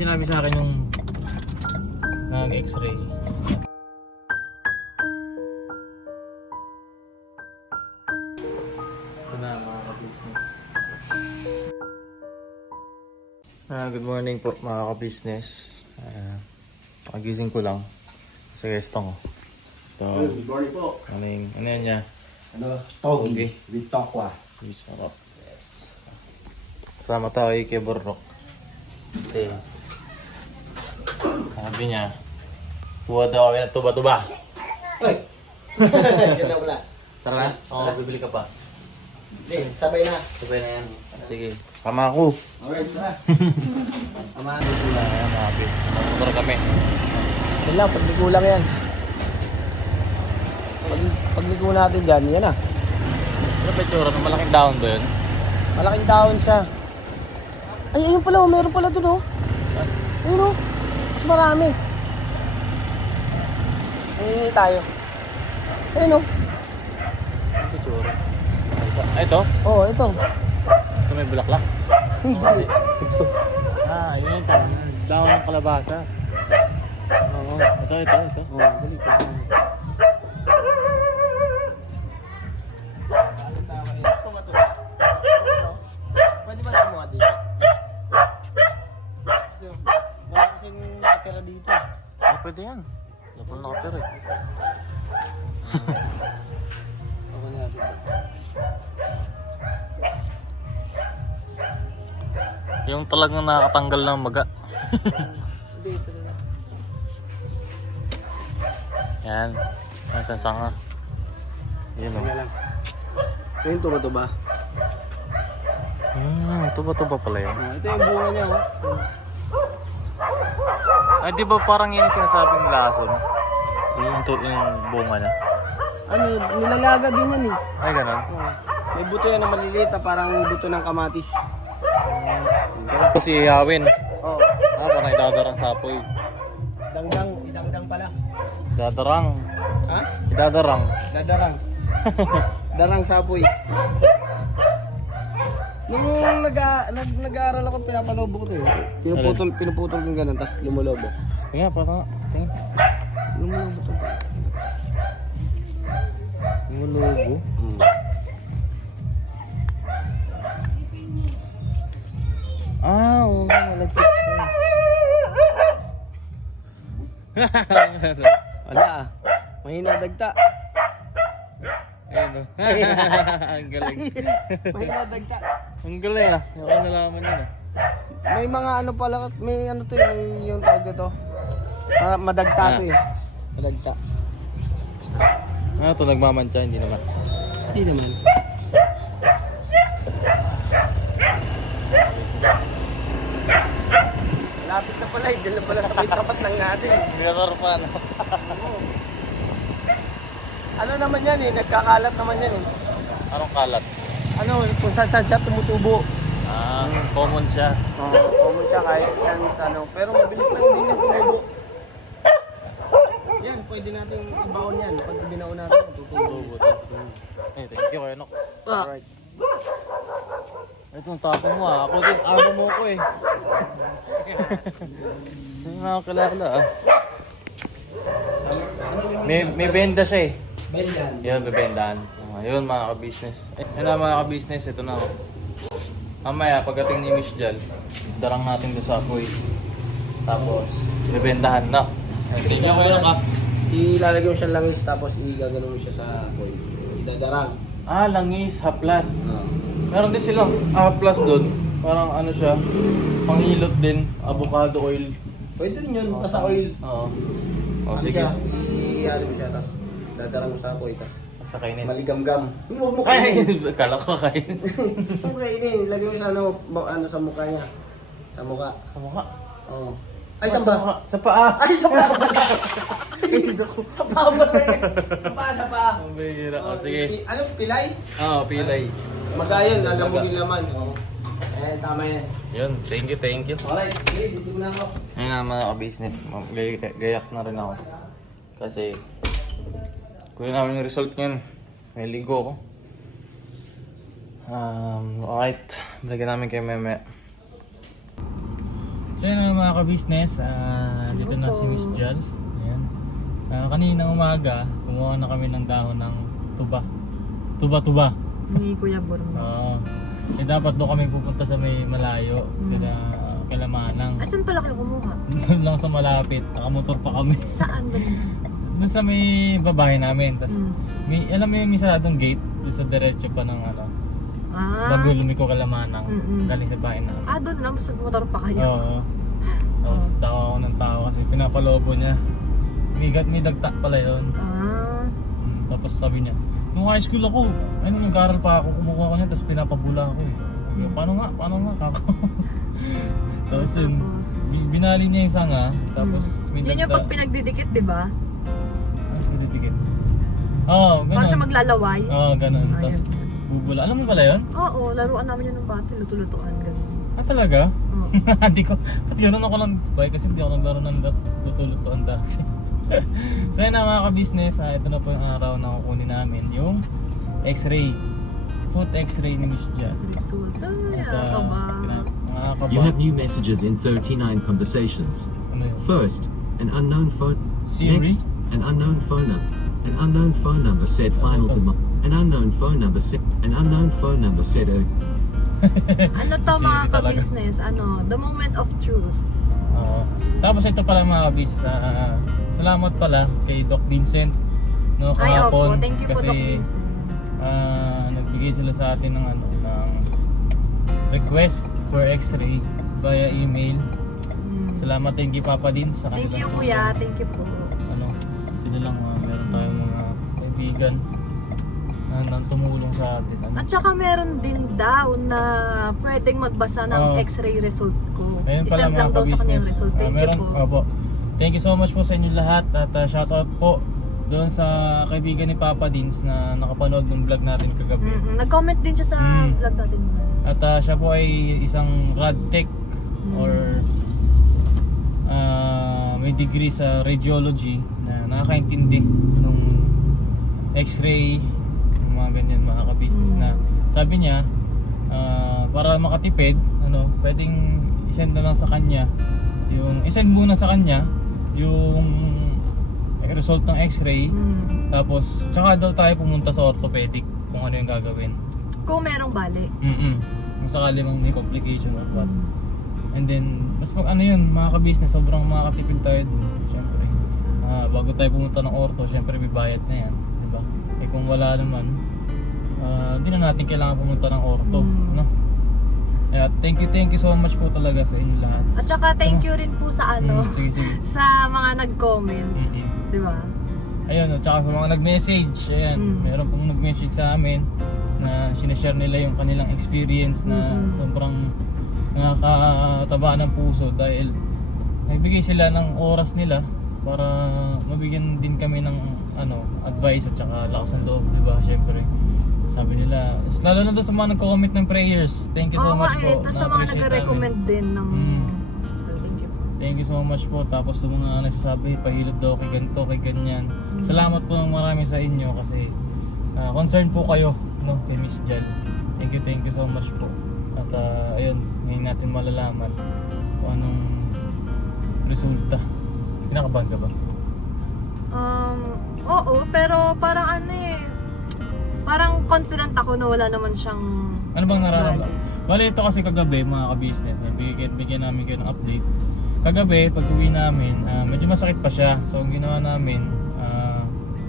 Sinabi sa akin yung nag-x-ray. Ito na mga ka-business. Good morning po mga ka-business. Pagising ko lang. Kasi gusto ko. So, Good morning po. ano yan niya? Togi. With tokwa. Sarap. Yes. Kasama tayo kay Borok. Kasi sabi niya, kuha daw kami ng tuba-tuba. Ay! Ganda wala. Tara na? Oo, bibili ka pa. Hindi, sabay na. Sabay na yan. Sige, kama ako. Alright, tara. Amahan. Wala na yan, mga bis. Namotor kami. Yan lang, pag nigulang yan. Pag nigulang natin dyan, yan na. Ano ba itsura? Malaking down ba yun? Malaking dahon siya. Ay, ayun pala, meron pala dun oh. Ayun oh. Mas marami. Ay, tayo. Ayun oh. Ano ba itsura? Ay, ito? Oo, ito. Ito may bulaklak? Hindi. Ito. Ayun ito. Down ng kalabasa. Oo, ito. Oo, dali ko. Pwede ba naman dito? Wala kasing natira dito. Pwede yan. Lapon na kapir eh. Ako na natin. Yung talagang nakakatanggal ng maga. Dito na. Yan. Yan sa sanga. Yun o. lang. Ayun, tuba-tuba. Tuba-tuba pala yun. Ito yung bunga niya, oh. Ay, di ba parang yun yung sinasabing lason? Yung bunga niya. Ano, nilalaga din yan, eh. Ay, ganun. Oh. May buto yan na maliliit, parang buto ng kamatis. Si Yawin. Oh. Parang idadarang sapoy. Idangdang pala. Idadarang. Ha? Idadarang. Dadarang. Darang sapoy. Nung nag-aaral ako, pinapalobo ko to eh. Pinuputol kong ganun, tapos lumulobo. Tingnan, parang. Tingnan. Lumulobo to. Yung logo. Oo, malagkit siya. Wala ah. Mahina dagta. Ayun o. Ang galing. Mahina dagta. Ang galing ah. Baka nalaman yun ah. May mga ano pala, may ano to eh, may yung tawag dito. Madagta to eh. Madagta. Ano to, nagmamantsa? Hindi naman. Hindi naman. Lapit na pala, hindi na pala tapat lang natin. Mirror pa no? Ano naman yan eh, nagkakalat naman yan eh. Anong kalat? Ano, kung saan siya tumutubo. Common siya. Common siya kahit saan ano. Pero mabilis lang din yung tumubo. Yan, pwede natin ibaon yan. Pag binaon natin, tutubo. Eh, thank you kayo nok. Alright. Itong tapon mo ah. Ako din, amo mo ko eh. Hindi na ako kilala ah. May benda siya eh. Benjan. Yun, bebendaan. So, ayun mga ka-business. Ayun na mga ka-business, ito na oh. Mamaya, pagdating ni Miss Jal, darang natin doon sa apoy. Tapos, bebendahan na. Thank you kayo nok ah. Ilalagay mo siya langis tapos igagano mo siya sa apoy. Idadarang. Langis, haplas. Meron din silang haplas doon. Parang ano siya, panghilot din, avocado oil. Pwede rin yun, basta oil. Oo. Ano Sige. siya, ihalo mo siya tapos dadarang mo sa apoy tapos Basta kainin. maligamgam. Huwag mo kainin. Ay, kala ko kakainin. Huwag mo kainin. Lagay mo sa ano sa mukha niya. Sa mukha. Sa mukha. Oo. Ay, saan ba? Sa paa. Ay, sa paa pala. Sa paa pala yan. Sa paa, sa paa. Ang bihira. Sige. Ano, pilay? Oo, pilay. Magayon, lalamog yung laman. Eh, tama yan. Yun, thank you. Alright, okay, dito na ako. Ayun na mga ka-business. Gayak na rin ako. Kasi, kunin namin yung result ngayon. May ligo ako. Alright. Balikan namin kay Meme. So yun mga ka-business, dito na si Miss Jal. Ayan. Kanina umaga, kumuha na kami ng dahon ng tuba. Tuba-tuba. Ni Kuya Bormo. Oo. Dapat doon kami pupunta sa may malayo. Kila Manang. Asan pala kayo kumuha? Doon lang sa malapit. Nakamotor pa kami. Saan ba? Doon sa may babae namin. Tapos, alam mo yung may saradong gate. Doon sa diretso pa ng bago lumiko kila Manang. Galing sa bahay namin. Doon lang, basta motor pa kayo. Oo. Tapos tawa ako ng tao kasi pinapalobo niya. May dagta pala yun. Tapos sabi niya, nung high school ako, nag-aaral pa ako, kumukuha ko niya, tapos pinapabula ako eh. Paano nga, kako? Tapos yun, binali niya yung sanga, tapos may Yun yung pag pinagdidikit, di ba? Pinagdidikit? Oo, ganun. Para siya maglalaway. Oo, ganun. Tapos bubula. Alam mo pala yun? Oo, laruan namin yun ng bata, luto-lutuan, ganun. Talaga? Oo. Hindi ko, at gano'n ako ng bay kasi hindi ako naglaro ng luto-lutuan dati. So yun na mga ka-business, ito na po yung araw na kukunin namin, yung x-ray, foot x-ray ni Miss Jan. Resulta, At, kaba. You have new messages in 39 conversations. Ano yun? First, an unknown phone. Siri? Next, an unknown phone number. An unknown phone number said final demand. An unknown phone number said. An unknown phone number said. Ano to Siri mga talaga. ka-business? The moment of truth. Oo. Tapos ito pala mga ka-business, salamat pala kay Doc Vincent no, Ay, kahapon. opo. Thank you po, kasi, Doc Vincent. nagbigay sila sa atin ng ng request for x-ray via email. Salamat din kay Papa Din sa Thank kanilang you, Kuya. Thank you po. Ito lang meron tayong mga kaibigan na tumulong sa atin. At saka meron din daw na pwedeng magbasa ng x-ray result ko. Ayun pala Isend lang mga daw sa kanya yung ka-business. result. Thank you po. Opo. Thank you so much po sa inyo lahat at shoutout po doon sa kaibigan ni Papa Dins na nakapanood ng vlog natin kagabi. Nag-comment din siya sa vlog natin. At siya po ay isang radtech or may degree sa radiology na nakakaintindi ng x-ray, mga ganyan mga ka-business na sabi niya para makatipid, pwedeng isend na lang sa kanya isend muna sa kanya yung result ng x-ray tapos tsaka daw tayo pumunta sa orthopedic kung ano yung gagawin Kung merong bali. kung sakali mang may complication or what. And then mas yun mga ka-business, sobrang makakatipid tayo dun. Siyempre bago tayo pumunta ng ortho, siyempre may bayad na yan, diba? Kung wala naman hindi na natin kailangan pumunta ng ortho, no? Thank you so much po talaga sa inyo lahat. At saka thank you rin po sa Sige. sa mga nag-comment, di ba? Ayun, at saka sa mga nag-message, ayan, meron pong nag-message sa amin na sinashare nila yung kanilang experience na sobrang nakakataba ng puso dahil nagbigay sila ng oras nila para mabigyan din kami ng advice at saka lakas ng loob, di ba? Syempre sabi nila, lalo na doon sa mga nagko-comment ng prayers, thank you so much po. Tapos sa mga nag-recommend din ng hospital, thank you. Thank you so much po. Tapos sa mga nagsasabi, pahilot daw kay ganito, kay ganyan. Salamat po ng marami sa inyo kasi concerned po kayo, no, kay Miss Jal. Thank you so much po. At ayun, ngayon natin malalaman kung anong resulta. Kinakabahan ka ba? Oo, pero parang parang confident ako na wala naman siyang Ano bang nararamdaman? Bale, ito kasi kagabi mga ka-business, bigyan namin kayo ng update. Kagabi, pag uwi namin, medyo masakit pa siya. So, ang ginawa namin,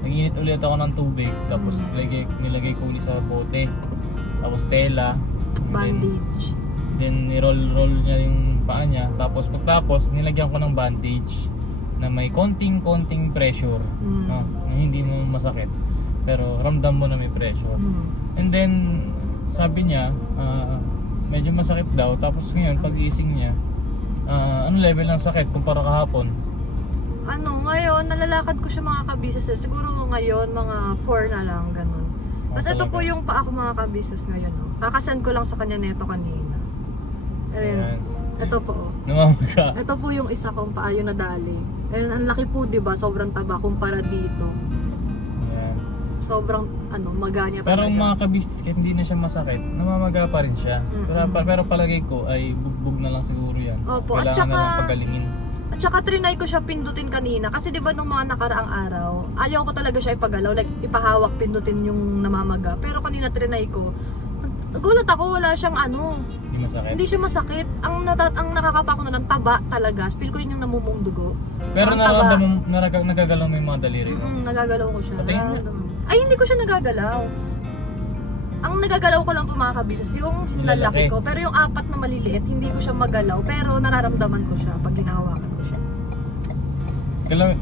nag-init ulit ako ng tubig. Tapos, nilagay ko ulit sa bote. Tapos, tela. bandage. Then, ni-roll niya yung paa niya. Tapos, pagtapos, nilagyan ko ng bandage na may konting pressure. No? Hindi mo masakit. Pero, ramdam mo na may pressure. And then, sabi niya, medyo masakit daw. Tapos ngayon, pag-gising niya, ano level ng sakit kumpara kahapon? Ngayon, nalalakad ko siya mga ka-business. Siguro ngayon, mga 4 na lang, ganun. Tapos ito po yung paa ko mga ka-business ngayon. Kakasend ko lang sa kanya neto kanina. Ayun. Ito po. Namamaga. Ito po yung isa kong paa yung nadali. Ayun, ang laki po, 'di ba? Sobrang taba kumpara dito. Ayan. So, Sobrang maganya Pero talaga. mga ka-business, kahit hindi na siya masakit, namamaga pa rin siya. Pero palagay ko ay bugbog na lang siguro yan. Opo, at Kailangan saka- na lang pagalingin. At saka trinay ko siya pindutin kanina kasi 'di ba nung mga nakaraang araw, ayaw ko talaga siya ipagalaw, like ipahawak pindutin yung namamaga. Pero kanina trinay ko, nagulat ako, wala siyang Hindi masakit. hindi siya masakit. Ang nakakapa ko na ng taba talaga. Feel ko yun yung namumong dugo. Pero ang taba. nagagalaw mo yung mga daliri mo. Nagagalaw ko siya. Patayin mo. Nararamdaman. Ay, hindi ko siya nagagalaw. Ang nagagalaw ko lang po mga kabisas, yung Yung lalaki lalaki. ko. Pero yung apat na maliliit, hindi ko siya magalaw. Pero nararamdaman ko siya pag ginahawakan ko siya.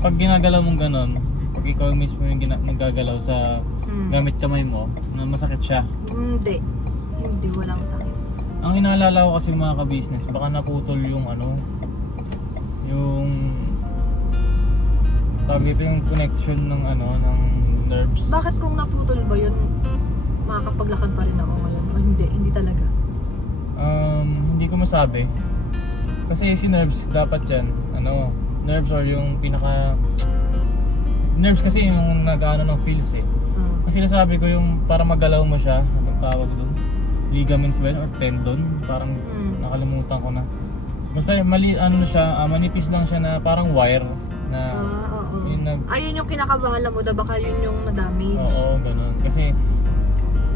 Pag ginagalaw mong ganon, pag ikaw mismo yung nagagalaw sa gamit kamay mo, na masakit siya. Hindi. Hindi, walang sakit. Ang inaalala ko kasi mga ka-business, baka naputol yung yung tawag dito yung connection ng ng nerves. Bakit kung naputol ba yun, makakapaglakad pa rin ako ngayon? O hindi, hindi talaga. Hindi ko masabi. Kasi si nerves dapat yan, nerves or yung nerves kasi yung nag-ano ng feels eh. Ang sinasabi ko yung para magalaw mo siya, anong tawag doon? Ligaments ba yun? Or tendon? Parang nakalimutan ko na. Basta siya, manipis lang siya na parang wire na Oo. yun Ayun yung kinakabahala mo, baka yun yung na-damage. oo, ganun. Kasi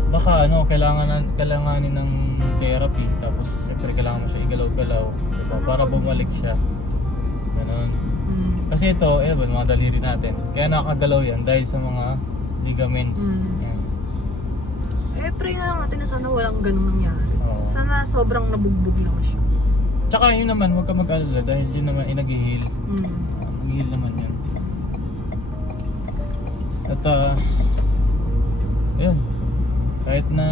baka kailanganin ng therapy, tapos siyempre kailangan mo siya igalaw-galaw, diba? Para bumalik siya. Ganun. Kasi ito, mga daliri natin. Kaya nakakagalaw yan dahil sa mga ligaments. Yan. Pray na lang natin na sana walang ganung nangyari. Oo. Sana sobrang nabugbog lang siya. Tsaka yun naman, huwag ka mag-alala dahil yun naman ay nag-heal. Mm. Nag-heal naman yan. At yun. Kahit na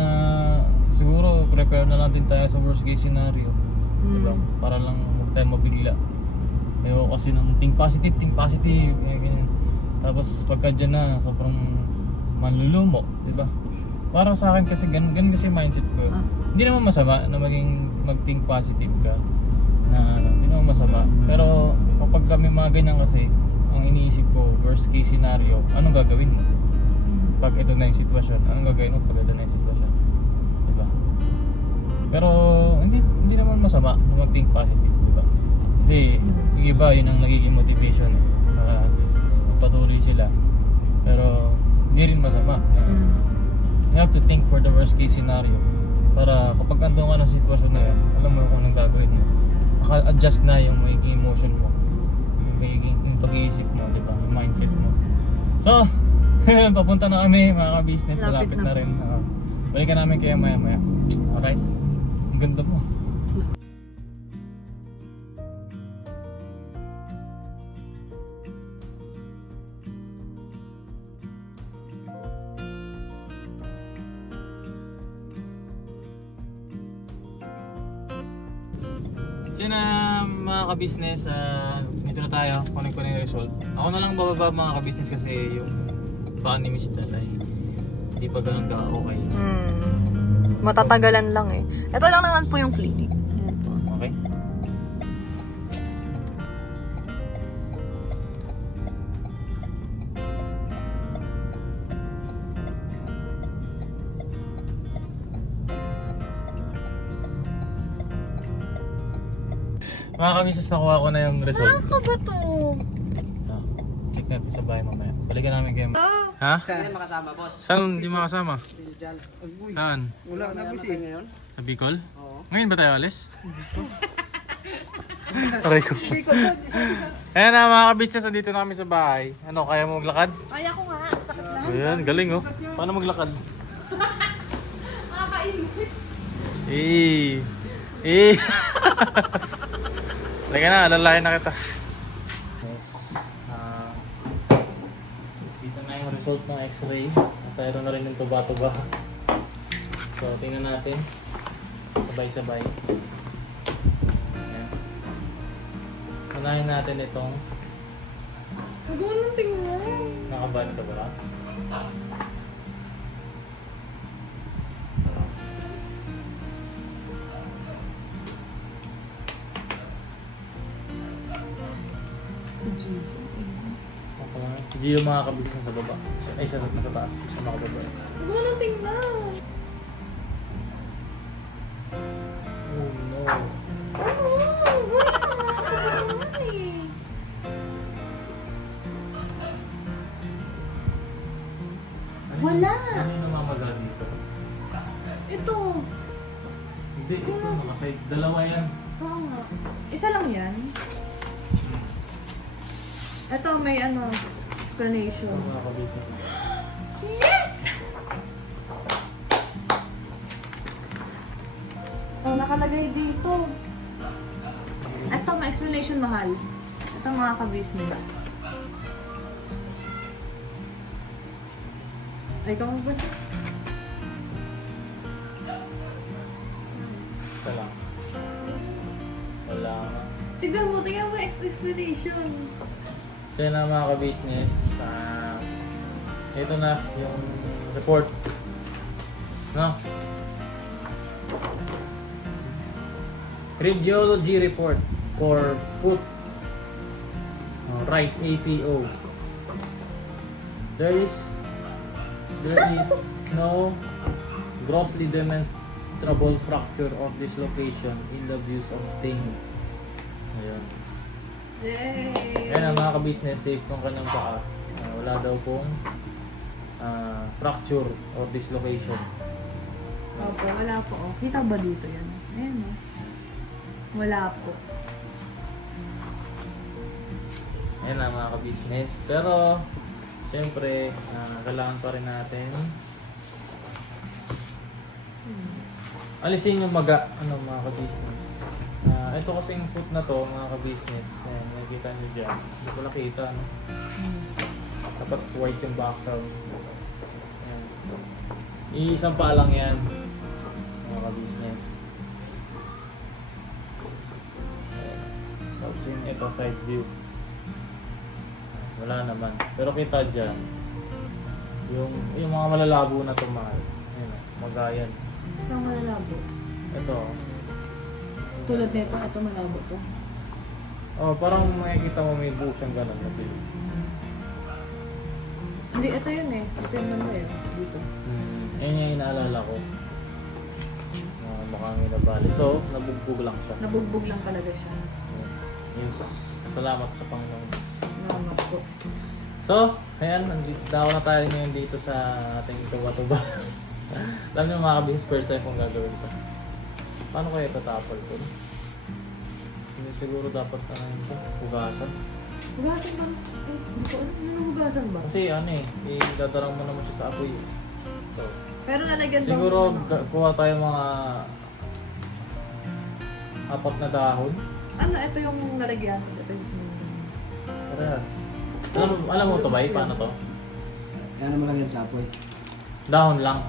siguro prepare na lang din tayo sa worst case scenario. Diba? Para lang huwag tayo mabigla. Ayoko kasi ng think positive, ganyan. Tapos pagka dyan na, sobrang manlulumo, diba? Para sa akin kasi ganun kasi mindset ko. Hindi naman masama na mag-think positive ka. Hindi naman masama. Pero kapag kami mga ganyan kasi, ang iniisip ko, worst case scenario, anong gagawin mo? Pag ito na yung sitwasyon, anong gagawin mo pag ito na yung sitwasyon? Diba? Pero hindi naman masama na mag-think positive, diba? Kasi yung iba, yun ang nagiging motivation para patuloy sila. Pero hindi rin masama. You have to think for the worst case scenario para kapag andun ka ng sitwasyon na yan, alam mo kung anong gagawin mo. Naka-adjust na yung magiging emotion mo, yung pag-iisip mo, di ba? Yung mindset mo. So, papunta na kami mga ka-business, Lapit malapit na. na rin. Balikan namin kaya maya-maya. Alright? Ang ganda mo. So yun na mga ka-business, dito na tayo, kunin ko na yung result. Ako na lang bababa mga ka-business kasi yung paa ni Miss Dal ay hindi pa ganun ka okay. Matatagalan lang eh. Ito lang naman po yung clinic. Ayan po. Okay? Mga ka-business, nakuha ko na yung result. Ako ba to? Check natin sa bahay mamaya. Balikan namin kayo. Ha? Hindi makasama, boss. Saan hindi makasama? Saan? Wala na po siya. Sa Bicol? Ngayon ba tayo alis? Aray ko. Ayan na mga ka-business, nandito na kami sa bahay. Ano, kaya mo maglakad? Kaya ko nga. Sakit lang. Ayan, galing oh. Paano maglakad? Nakakainit. Halika na, alalayan na kita. Yes. Dito na yung result ng x-ray. At mayroon na rin yung tuba-tuba. So, tingnan natin. Sabay-sabay. Ayan. Unahin natin itong Huwag mo nang tingnan. nakabali ka ba? Si Gio mga kabisnes sa baba. Ay, nasa taas. Sa mga kababa. Huwag mo nang tingnan. Oh no. Wala. Ano yung namamaga dito? Ito. Hindi, ito nakaside. Dalawa yan. Oo nga. Isa lang yan. Ito may ano, explanation. Ito mga kabisnes. Yes! Oh, nakalagay dito. Ito, may explanation, mahal. Ito mga ka-business. Ay, ikaw mo ba? Isa lang. Wala nga. Tignan mo yung explanation. So yun na mga ka-business. Ito na yung report. No? Radiology report for foot right APO. There is no grossly demonstrable fracture or dislocation in the views obtained. Ayun. Yay! Yan ang mga ka-business, safe yung kanyang paa. Wala daw pong fracture or dislocation. Opo, wala po. Oh. Kita ba dito yan? Ayan oh. Wala po. Yan ang mga ka-business. Pero, siyempre, kailangan pa rin natin alisin yung maga, mga ka-business. Ito kasing foot na to, mga ka-business. Ayan, nakikita nyo dyan. Hindi ko nakita, no? Dapat white yung background. Ayan. Iisang pa lang yan, mga ka-business. Ayan. Tapos yung ito, side view. Wala naman. Pero kita dyan, yung mga malalabo na tumal. Ayan, magayan. Saan malalabo? Ito. Tulad nito, ito malabo to. Oh, parang makikita mo may buhok siyang ganun na bilog. Hindi, ito yun eh. Ito yung naman eh. Dito. Yan yung inaalala ko. Mukhang inabali. So, nabugbog lang siya. Nabugbog lang talaga siya. Yes. Salamat sa Panginoon. Salamat po. So, ayan, daw na tayo ngayon dito sa ating tuba-tuba. Alam niyo mga ka-business, first time kong gagawin ito. Paano kaya itatapal ko? Hindi siguro dapat na ito, hugasan. Hugasan ba? Hindi ko alam. Ano hugasan ba? Kasi ano idadarang mo naman siya sa apoy. So, Pero lalagyan daw siguro ng ano. kuha tayo mga 4 na dahon. Ano, ito yung lalagyan. Kasi ito yung sinunod. Parehas. Alam mo ito ba? Paano to? Yan mo lang yan sa apoy. Dahon lang.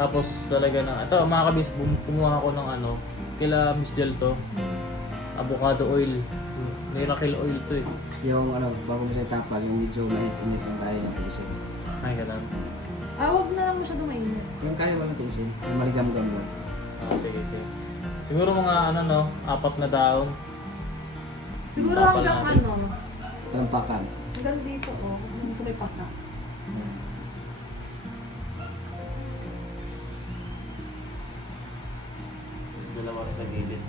Tapos talaga na, ito mga kabis, kumuha ako ng kila Miss Jel to. Avocado oil. Miracle oil to eh. Yung bago mo sa tapal, yung medyo mainit ang kaya yung tiisin. Ay, ganun. Huwag na lang masyado mainit. Yung kaya mo ng tiisin, yung maligam-gam mo. Sige, sige. Siguro mga 4 na dahon. Siguro Tapal hanggang natin. Tampakan. hanggang dito oh. Hanggang sa may pasa. Dalawa rin sa gilid.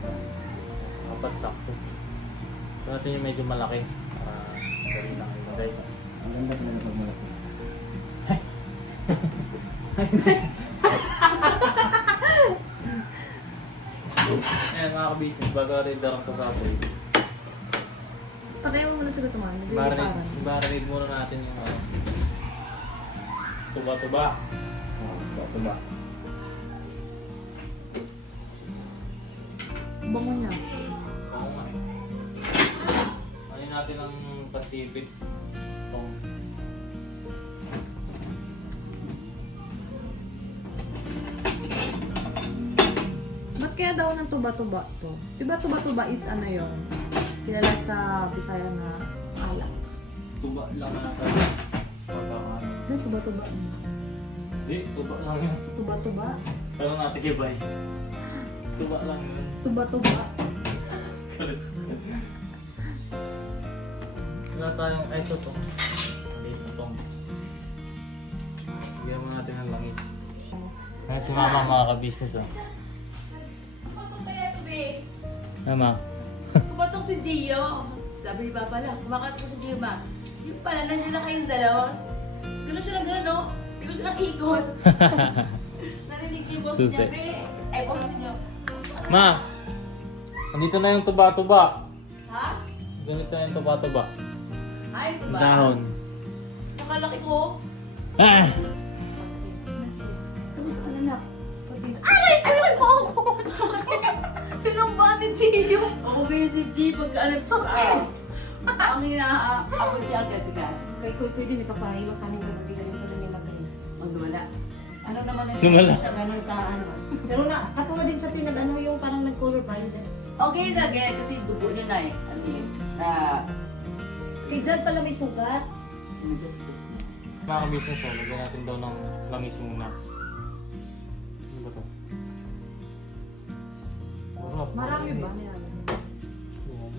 4 sakto. So natin yung medyo malaki. Para madali lang yun guys. Ang ganda talaga pag malaki. Ayan mga ka-business, bago rin darang to sa apoy. Patayin mo muna sa gatuman. Marinate muna natin yung tuba-tuba. Tuba. Bango niya. Oo nga eh. Ano natin ang Pacific. Itong Ba't kaya daw ng tuba-tuba to? Diba tuba-tuba is ano yun? Kilala sa Bisaya na alak. tuba lang natin. Ano tuba-tuba? Hindi, tuba lang yun. Tuba-tuba? Pero natin kibay. Tuba lang yun. Tuba-tuba? Wala tayong, ay ito to. Maliit na tong. Bigyan mo natin ng langis. Ayan si mama mga ka-business oh. Mama. Kumatok si Gio. Sabi ni Papa lang, kumakatok si Gio ma. Yung pala, nandiyan na kayong dalawa. Gano'n siya na gano'n, no? Hindi ko siya nakikot. Narinig niyo yung boss Susi. niya, be. Ay, boss niyo. Ma! Andito na yung tuba-tuba. Ha? Ganito na yung tuba-tuba. Ay, ito ba? Dahon. Nakalaki ko. Ah! Kamusta ka na, nak? Aray! Alam mo ako! Sinumba ni Gio. Ako ba yung si G pag alam sa ang inaabot niya agad ka. Kay Kuy din, ipapahilot namin gabi ganito rin yung magaling. Magwala. Ano naman na Lumala. siya, ganun ka, ano. Pero na, katulad din sa tinag, ano yung parang nag-color violet. Okay na, ganyan kasi dugo niya na eh. Ano yun? Na, Kay Jan pala may sugat. nagasgas na. Mga ka-business oh, lagyan natin daw ng langis muna. Ano ba to? Sarap. Marami ba? Yan.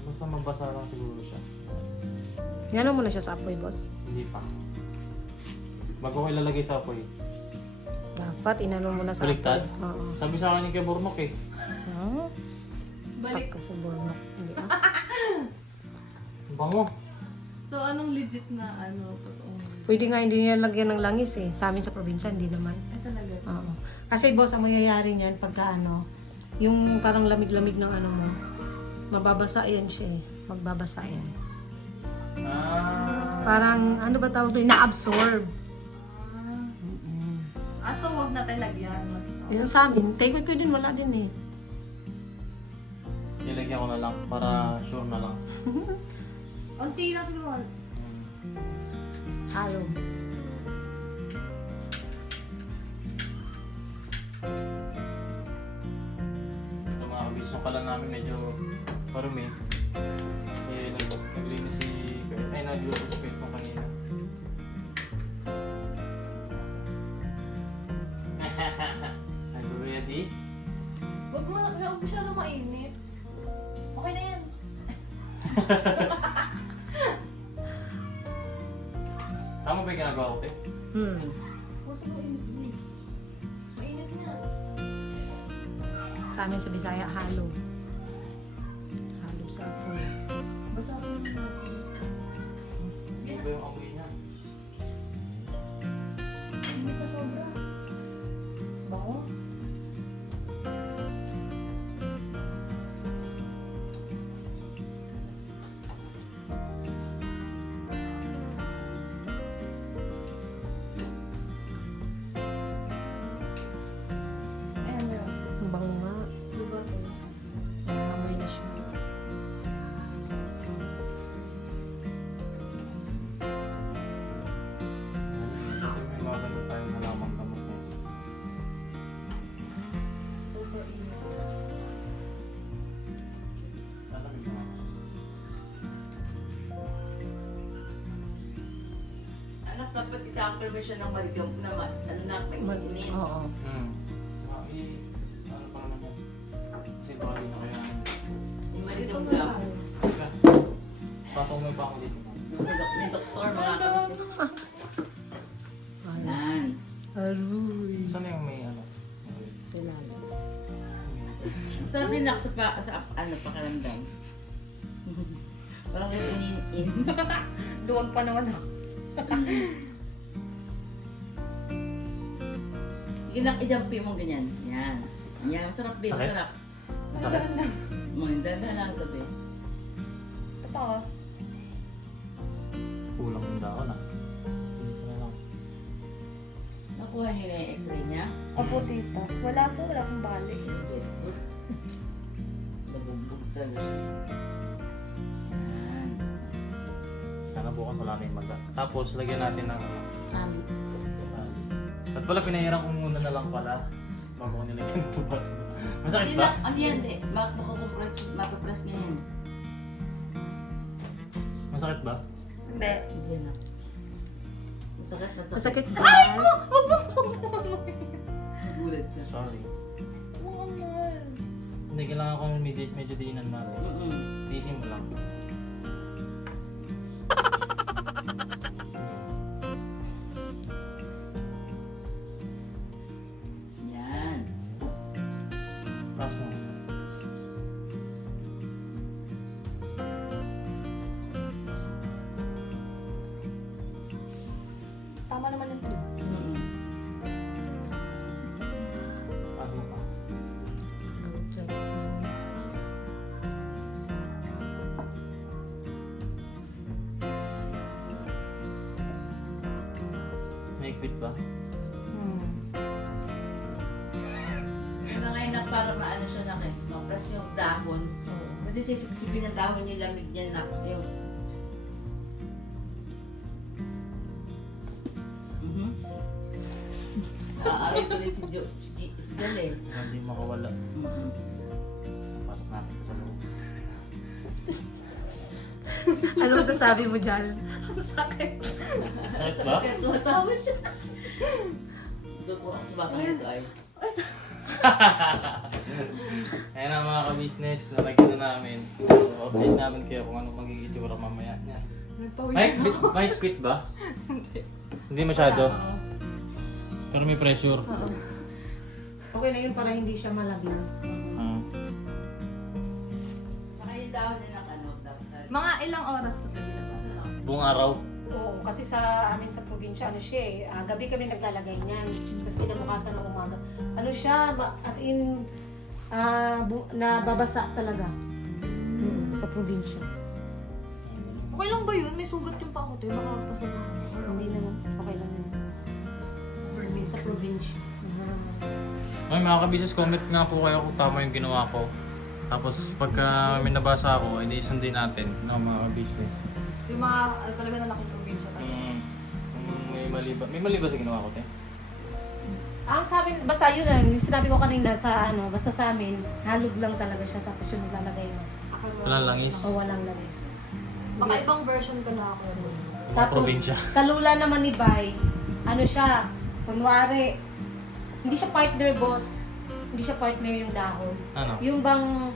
Basta mabasa lang siguro siya. Yan mo na siya sa apoy, boss. Hindi pa. Bago ko ilalagay sa apoy. Dapat, inano mo na sa Baliktad? apoy. Oo. Sabi sa akin ni Kuya Burnok eh. Hmm? Tak ka sa burnok. Hindi ah. Ang bango. So, anong legit na ano? Totoong? Pwede nga hindi niya lagyan ng langis eh. Sa amin sa probinsya, hindi naman. Ay, talaga. Oo. Kasi boss, ang mangyayari niyan pagka ano, yung parang lamig-lamig ng ano mo, mababasa yan siya eh. Magbabasa yan. Ah. Parang, ano ba tawag doon? Na-absorb. So, huwag natin lagyan. Mas, Yung sa amin, kay Kuy din wala din eh. Nilagyan ko na lang para sure na lang. Unti lang siguro. Halo. Ito mga kabisyo pala namin medyo marumi. Kasi naglinis si ay nagluto si Pesto kanina. Are you ready? Huwag mo siya na mainit. Okay na yan. Tama ba yung ginagawa ko, te? Puso mo init. Mainit na. Sa amin sa Bisaya, halo. Halo sa apoy. Basta ako yung Hindi ba yung amoy niya? Hindi pa sobra. Bango. Ayan mo yun. Ang bango nga. Diba to? Amoy na siya. May maganda tayong halamang gamot na yun. Super init. Alam mo ba? Anak, dapat ita-affirm siya ng maligam naman. Anak, may init. Oo. Ano pa naman yan? Kasi bali na kaya. Yung Dito maligam mo gam. lang. Teka. Patong mo pa ako dito. May doktor, mga kapatid. Yan. Aruy. Saan yung may ano? Sila. Masarap din ako sa ano, pakaramdam. Parang kayo iniin. Duwag pa naman ako. Idampi mo ganyan. Yan. Yan, masarap din, Sakit? masarap. Masakit? Maganda lang ito, be. Ito pa ako. Kulang yung daon ah. Dito na lang. Nakuha niyo na yung x-ray niya? Opo, tita. Wala po, wala akong balik. Nabugbog talaga. Yan. Sana bukas wala na yung maga. Tapos lagyan natin ng Sali. at pala pinahirang ko muna na lang pala. Bago ko nilagyan ito ba? Masakit Hindi ba? na, ano yan, di. Mapapress niya yan. Masakit ba? Hindi. Hindi na. Masakit, masakit. Masakit dyan. Nagulat siya. Sorry. Oo naman. Hindi, kailangan ko medyo diinan natin. Mm-mm. Tiisin mo lang. Tama naman yung tube. Ano pa? May quit ba? Na ngayon na para maano siya na kayo, ma-press yung dahon. Kasi sipin ng dahon yung lamig niya na yung... Aaray tuloy si Jel eh. Hindi makawala. Pasok natin sa loob. Ano masasabi mo dyan? Sa akin. Sakit ba? Kaya tumatawa siya. Doon po ako sa baka nito ay. Ayan na mga ka-business, nalagyan na namin. So, update namin kayo kung ano magiging itsura mamaya. Yan. May quit ba? Hindi masyado. Pero may pressure. Okay na yun para hindi siya malagyan. Saka yung dahon niya ng ano, dapat. Mga ilang oras to pwede na ba? Buong araw. Oo, kasi sa amin sa probinsya, ano siya eh, gabi kami naglalagay niyan. Tapos kinabukasan ng umaga. Ano siya, as in, nababasa talaga. Sa probinsya. Okay lang ba yun? May sugat yung pakote. Baka kasama. Hindi naman, okay lang yun. Sa probinsya. Ay, mga ka-business, comment nga po kayo kung tama yung ginawa ko. Tapos pagka may nabasa ako, hindi sundin natin ng mga ka-business. Yung mga talaga na laking probinsya tayo. Kung may mali ba? May mali ba sa ginawa ko, te? Ang sabi, basta yun lang, yung sinabi ko kanina sa ano, basta sa amin, halog lang talaga siya tapos yung naglalagay mo. Walang langis. O walang langis. Baka ibang version ka na ako. Mga Tapos, probinsya. sa lula naman ni Bay, ano siya, kunwari, hindi siya partner boss, hindi siya partner yung dahon. Ano? Yung bang,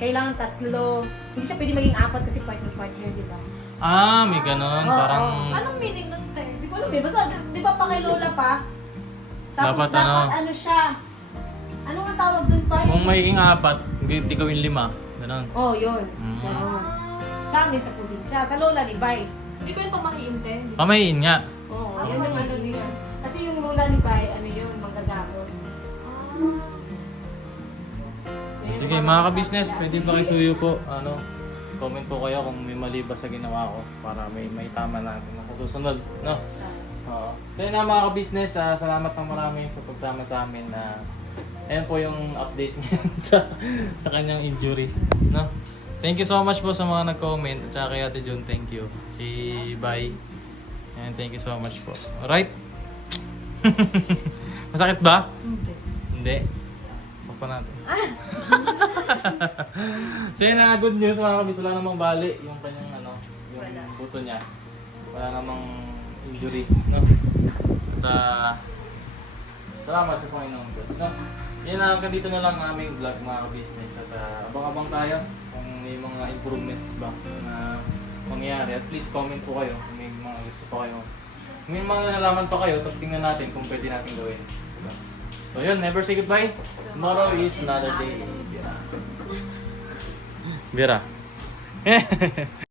kailangan 3, hindi siya pwede maging 4 kasi partner, di ba? Ah, may ganon. Oo, Parang... Anong meaning nun, te? Hindi ko alam eh, basta, di ba pa kay Lola pa? Tapos Dapat ano? siya, ano nga tawag dun pa? Kung magiging 4, di gawin 5. Ganon. Oh, yun. Mm. Ganon. Sa amin sa probinsya, sa Lola ni Bay. Hindi ba yung pamahiin, te? Hindi ba? Pamayin nga. Oo, yun ang ano nila. Kasi yung Lola ni Bay, ano yun, manggagapon. Sige, mga ka-business, pwede ba kayo suyo po? Ano? Comment po kayo kung may mali ba sa ginawa ko para may tama natin sa susunod, no? Oo. So yun na mga ka-business, salamat ng marami sa pagsama sa amin na ayan po yung update niya sa kanyang injury, no? Thank you so much po sa mga nag-comment at saka kay Ate June, thank you. Bye. And thank you so much po. Alright? Masakit ba? Hindi. Hindi. Pa natin. So yun na, good news mga kabis, wala namang bali yung kanyang ano, yung buto niya. Wala namang injury, no? At salamat sa Panginoon Diyos, no? Yan na, hanggang dito na lang ang aming vlog mga ka-business at abang-abang tayo kung may mga improvements ba na mangyayari. At please comment po kayo kung may mga gusto pa kayo. Kung may mga nalalaman pa kayo, tapos tingnan natin kung pwede natin gawin. Diba? So yun, never say goodbye. Tomorrow is another day. Vera.